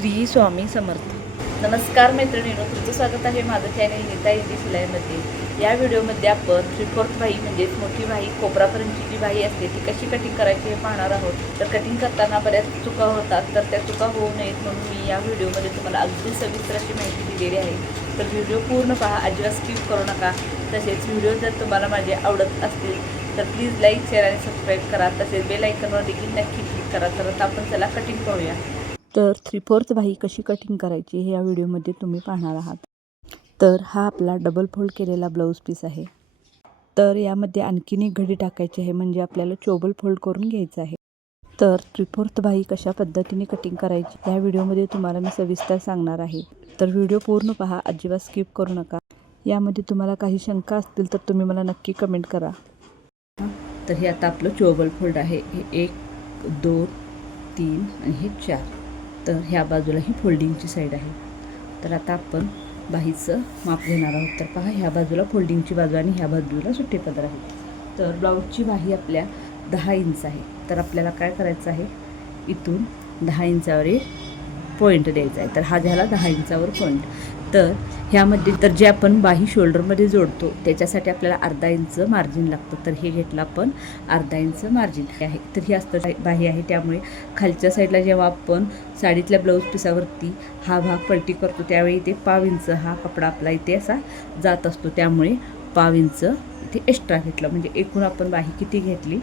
श्री स्वामी समर्थ. नमस्कार मैत्रिणीनो तुमचं स्वागत आहे माझं चॅनल नीता इंदी शिलाईमध्ये. या व्हिडिओमध्ये आपण थ्री फोर्थ भाई म्हणजेच मोठी भाई कोपरापर्यंतची जी भाई असते ती कशी कटिंग करायची हे पाहणार आहोत. तर कटिंग करताना बऱ्याच चुका होतात तर त्या चुका होऊ नयेत म्हणून मी या व्हिडिओमध्ये तुम्हाला अगदी सविस्तर अशी माहिती दिलेली आहे. तर व्हिडिओ पूर्ण पहा अजिबात स्किप करू नका. तसेच व्हिडिओ जर तुम्हाला माझे आवडत असतील तर प्लीज लाईक शेअर आणि सबस्क्राईब करा. तसेच बेल आयकनवर देखील नक्की क्लिक करा. तर आता आपण चला कटिंग करूया तर थ्री फोर्थ भाई कशी कटिंग करायची हे या व्हिडिओमध्ये तुम्ही पाहणार आहात. तर हा आपला डबल फोल्ड केलेला ब्लाऊज पीस आहे. तर यामध्ये आणखीन एक घडी टाकायची आहे म्हणजे आपल्याला चोबल फोल्ड करून घ्यायचं आहे. तर थ्री फोर्थ भाई कशा पद्धतीने कटिंग करायची या व्हिडिओमध्ये तुम्हाला मी सविस्तर सांगणार आहे. तर व्हिडिओ पूर्ण पहा अजिबात स्किप करू नका. यामध्ये तुम्हाला काही शंका असतील तर तुम्ही मला नक्की कमेंट करा. तर हे आता आपलं चोबल फोल्ड आहे. हे एक दोन तीन आणि हे चार. तर ह्या बाजूला ही फोल्डिंगची साईड आहे. तर आता आपण बाहीचं माप घेणार आहोत. तर पहा ह्या बाजूला फोल्डिंगची बाजू आणि ह्या बाजूला सुट्टे पदर आहे. तर ब्लाऊजची बाही आपल्या दहा इंच आहे. तर आपल्याला काय करायचं आहे? इथून दहा इंचावर एक पॉईंट द्यायचा आहे. तर हा झाला दहा इंचावर पॉईंट तर ह्यामध्ये तर जे आपण बाही शोल्डरमध्ये जोडतो त्याच्यासाठी आपल्याला अर्धा इंच मार्जिन लागतं. तर हे घेतलं आपण अर्धा इंच मार्जिन. आहे. तर ही असतं बाही आहे. त्यामुळे खालच्या साईडला जेव्हा आपण साडीतल्या ब्लाऊज पिसावरती हा भाग पलटी करतो त्यावेळी इथे पाव इंच हा कपडा आपला इथे असा जात असतो. त्यामुळे पाव इंच इथे एक्स्ट्रा घेतलं. म्हणजे एकूण आपण बाही किती घेतली?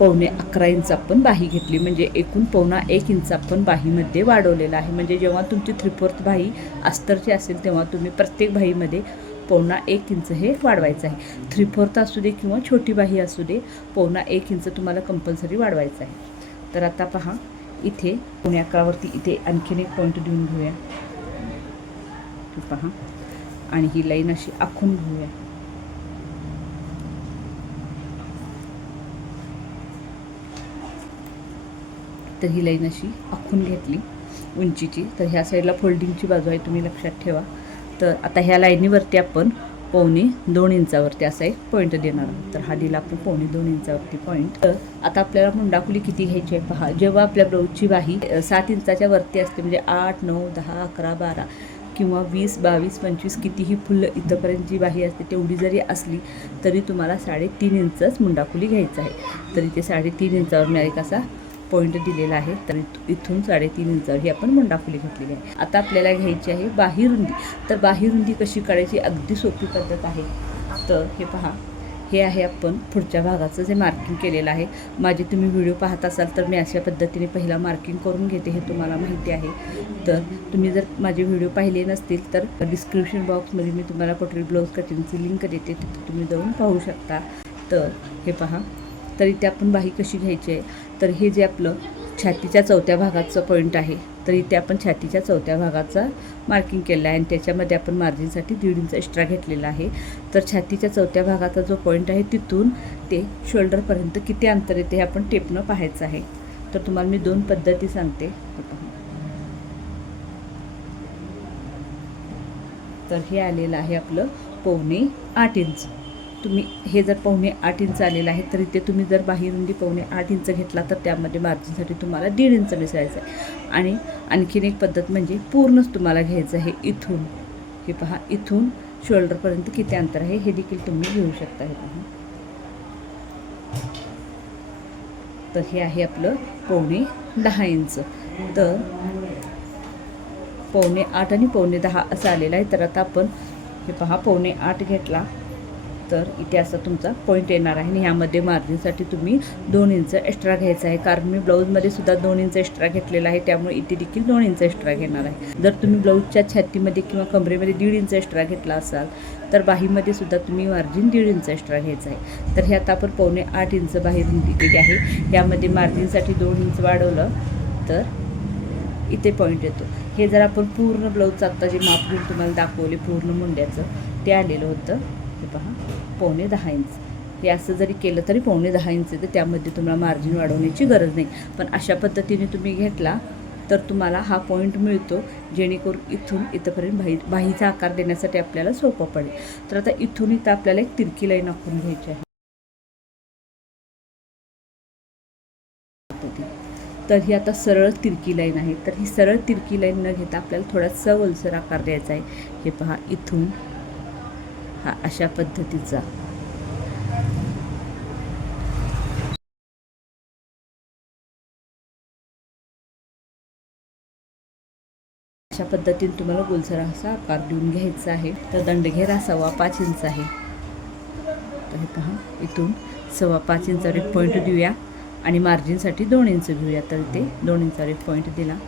पावणे अकरा इंच आपण बाही घेतली. म्हणजे एकूण पावणा एक इंच आपण बाहीमध्ये वाढवलेला आहे. म्हणजे जेव्हा तुमची थ्री फोर्थ बाही अस्तरची असेल तेव्हा तुम्ही प्रत्येक बाहीमध्ये पावणा एक इंच हे वाढवायचं आहे. थ्री फोर्थ असू दे किंवा छोटी बाही असू दे पावणा एक इंच तुम्हाला कंपल्सरी वाढवायचं आहे. तर आता पहा इथे पावणे अकरावरती इथे आणखीन एक पॉईंट देऊन घेऊया. पहा. आणि ही लाईन अशी आखून घेऊया. तर ही लाईन अशी आखून घेतली उंचीची. तर ह्या साईडला फोल्डिंगची बाजू आहे तुम्ही लक्षात ठेवा. तर आता ह्या लाईनीवरती आपण पावणे दोन इंचावरती असा एक पॉईंट देणार आहोत. तर हा दिला आपण पावणे दोन इंचावरती पॉईंट तर आता आपल्याला मुंडाकुली किती घ्यायची आहे पहा. जेव्हा आपल्या ब्लाऊजची बाही सात इंचाच्या वरती असते म्हणजे आठ नऊ दहा अकरा बारा किंवा वीस बावीस पंचवीस कितीही फुल इथंपर्यंत जी बाही असते तेवढी जरी असली तरी तुम्हाला साडेतीन इंचच मुंडाकुली घ्यायचं आहे. तर इथे साडेतीन इंचावर मी एक असा पॉईंट दिलेला आहे. तर इथून साडेतीन इंचावर ही आपण मुंडाफुली घेतलेली आहे. आता आपल्याला घ्यायची आहे बाहीरुंदी. तर बाहीरुंदी कशी काढायची? अगदी सोपी पद्धत आहे. तर हे पहा. हे आहे आपण पुढच्या भागाचं जे मार्किंग केलेलं आहे. माझे तुम्ही व्हिडिओ पाहत असाल तर मी अशा पद्धतीने पहिला मार्किंग करून घेते हे तुम्हाला माहिती आहे. तर तुम्ही जर माझे व्हिडिओ पाहिले नसतील तर डिस्क्रिप्शन बॉक्समध्ये मी तुम्हाला पटरी ब्लाऊज कटिंगची लिंक देते. तिथे तुम्ही जाऊन पाहू शकता. तर हे पहा. तर इथे आपण बाही कशी घ्यायची आहे? तर हे जे आपलं छातीच्या चौथ्या भागाचं पॉईंट आहे तर इथे आपण छातीच्या चौथ्या भागाचा मार्किंग केलं आहे. आणि त्याच्यामध्ये आपण मार्जिनसाठी दीड इंच एक्स्ट्रा घेतलेला आहे. तर छातीच्या चौथ्या भागाचा जो पॉईंट आहे तिथून ते शोल्डरपर्यंत किती अंतर येते हे आपण टेपनं पाहायचं आहे. तर तुम्हाला मी दोन पद्धती सांगते. तर हे आलेलं आहे आपलं पावणे आठ इंच तुम्ही हे जर पावणे आठ इंच आलेलं आहे तर इथे तुम्ही जर बाहेरुंदी पावणे आठ इंच घेतला तर त्यामध्ये मार्जिनसाठी तुम्हाला दीड इंच मिसळायचं आहे. आणि आणखीन एक पद्धत म्हणजे पूर्णच तुम्हाला घ्यायचं आहे इथून. हे पहा इथून शोल्डरपर्यंत किती अंतर आहे हे देखील तुम्ही घेऊ शकता हे पहा. तर हे आहे आपलं पावणे दहा इंच. तर पावणे आठ आणि पावणे दहा असं आलेलं आहे तर आता आपण हे पहा पावणे आठ घेतला. तर इथे असा तुमचा पॉईंट येणार आहे. आणि ह्यामध्ये मार्जिनसाठी तुम्ही दोन इंच एक्स्ट्रा घ्यायचं आहे. कारण मी ब्लाऊजमध्ये सुद्धा दोन इंच एक्स्ट्रा घेतलेला आहे. त्यामुळे इथे देखील दोन इंच एक्स्ट्रा घेणार आहे. जर तुम्ही ब्लाऊजच्या छातीमध्ये किंवा कमरेमध्ये दीड इंच एक्स्ट्रा घेतला असाल तर बाहीमध्ये सुद्धा तुम्ही मार्जिन दीड इंच एक्स्ट्रा घ्यायचं आहे. तर हे आता आपण पावणे आठ इंच बाहेर दिलेली आहे. यामध्ये मार्जिनसाठी दोन इंच वाढवलं तर इथे पॉईंट येतो. हे जर आपण पूर्ण ब्लाऊजचं आत्ता जे माप घेऊन तुम्हाला दाखवले पूर्ण मुंड्याचं ते आलेलं होतं. हे पहा. पावणे दहा इंच. हे असं जरी केलं तरी पावणे दहा इंच तर त्यामध्ये तुम्हाला मार्जिन वाढवण्याची गरज नाही. पण अशा पद्धतीने तुम्ही घेतला तर तुम्हाला हा पॉईंट मिळतो जेणेकरून इथून इथंपर्यंत बाही बाहीचा आकार देण्यासाठी आपल्याला सोपं पडेल. तर आता इथून इथं आपल्याला एक तिरकी लाईन आखून घ्यायची आहे. तर ही आता सरळ तिरकी लाईन आहे. तर ही सरळ तिरकी लाईन न घेता आपल्याला थोडासा सवलसर आकार द्यायचा आहे. हे पहा इथून हा अशा पद्धतीचा. अशा पद्धतीने तुम्हाला गोलसर असा आकार देऊन घ्यायचा आहे. तर दंडघेरा सव्वा पाच इंच आहे. तर पहा इथून सव्वा पाच इंचावर एक पॉईंट देऊया. आणि मार्जिनसाठी दोन इंच घेऊया. तर ते दोन इंचावर एक पॉईंट दिला.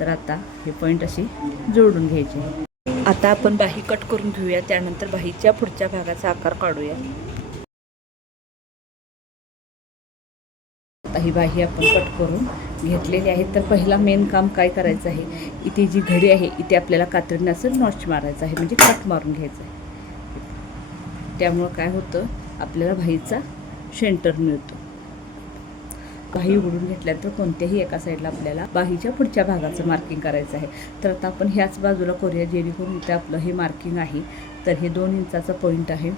तर आता हे पॉईंट असे जोडून घ्यायचे आता आपण बाही कट करून घेऊया त्यानंतर बाहीच्या पुढच्या भागाचा आकार काढूया. आता ही बाही आपण कट करून घेतलेली आहे. तर पहिला मेन काम काय करायचं आहे? इथे जी घडी आहे इथे आपल्याला कात्रीने असं नॉच मारायचं आहे म्हणजे कट मारून घ्यायचं आहे. त्यामुळं काय होतं? आपल्याला बाहीचा शेंटर मिळतो. बाही उघडून घेतल्यानंतर कोणत्याही एका साईडला आपल्याला बाहीच्या पुढच्या भागाचं मार्किंग करायचं आहे. तर आता आपण ह्याच बाजूला कोरिया जेणेकरून इथे आपलं हे मार्किंग आहे. तर हे दोन इंचाचा पॉईंट आहे.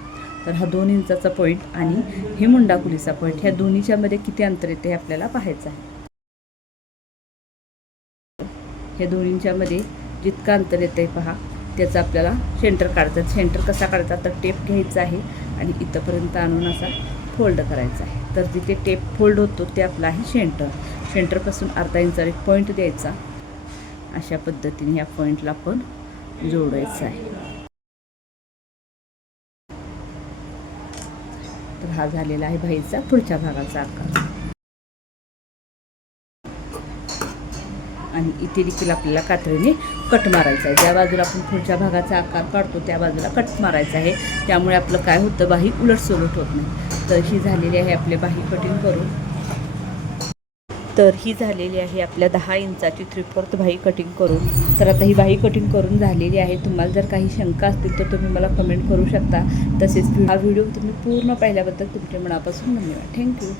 तर हा दोन इंचाचा पॉईंट आणि हे मुंडाकुलीचा पॉईंट ह्या दोन्हीच्यामध्ये किती अंतर येते हे आपल्याला पाहायचं आहे. ह्या दोन्हींच्यामध्ये जितकं अंतर येतं आहे पहा. त्याचं आपल्याला सेंटर काढतात सेंटर कसा काढतात तर टेप घ्यायचा आहे आणि इथंपर्यंत आणून असा फोल्ड करायचा आहे. तर जिथे टेप फोल्ड होतो ते आपलं आहे शेंटर शेंटरपासून अर्धा इंचावर एक पॉईंट द्यायचा. अशा पद्धतीने ह्या पॉईंटला आपण जोडायचं आहे. तर हा झालेला आहे बाईचा पुढच्या भागाचा आकार. आणि इथे देखील आपल्याला कात्रीने कट मारायचा आहे. ज्या बाजूला आपण पुढच्या भागाचा आकार काढतो त्या बाजूला कट मारायचा आहे. त्यामुळे आपलं काय होतं बाही उलट सोलट होत नाही. तर ही झालेली आहे आपले बाही कटिंग करून. तर ही झालेली आहे आपल्या दहा इंचाची थ्री फोर्थ बाही कटिंग करून. तर आता ही बाही कटिंग करून झालेली आहे. तुम्हाला जर काही शंका असतील तर तुम्ही मला कमेंट करू शकता. तसेच हा व्हिडिओ तुम्ही पूर्ण पाहिल्याबद्दल तुमच्या मनापासून धन्यवाद. थँक्यू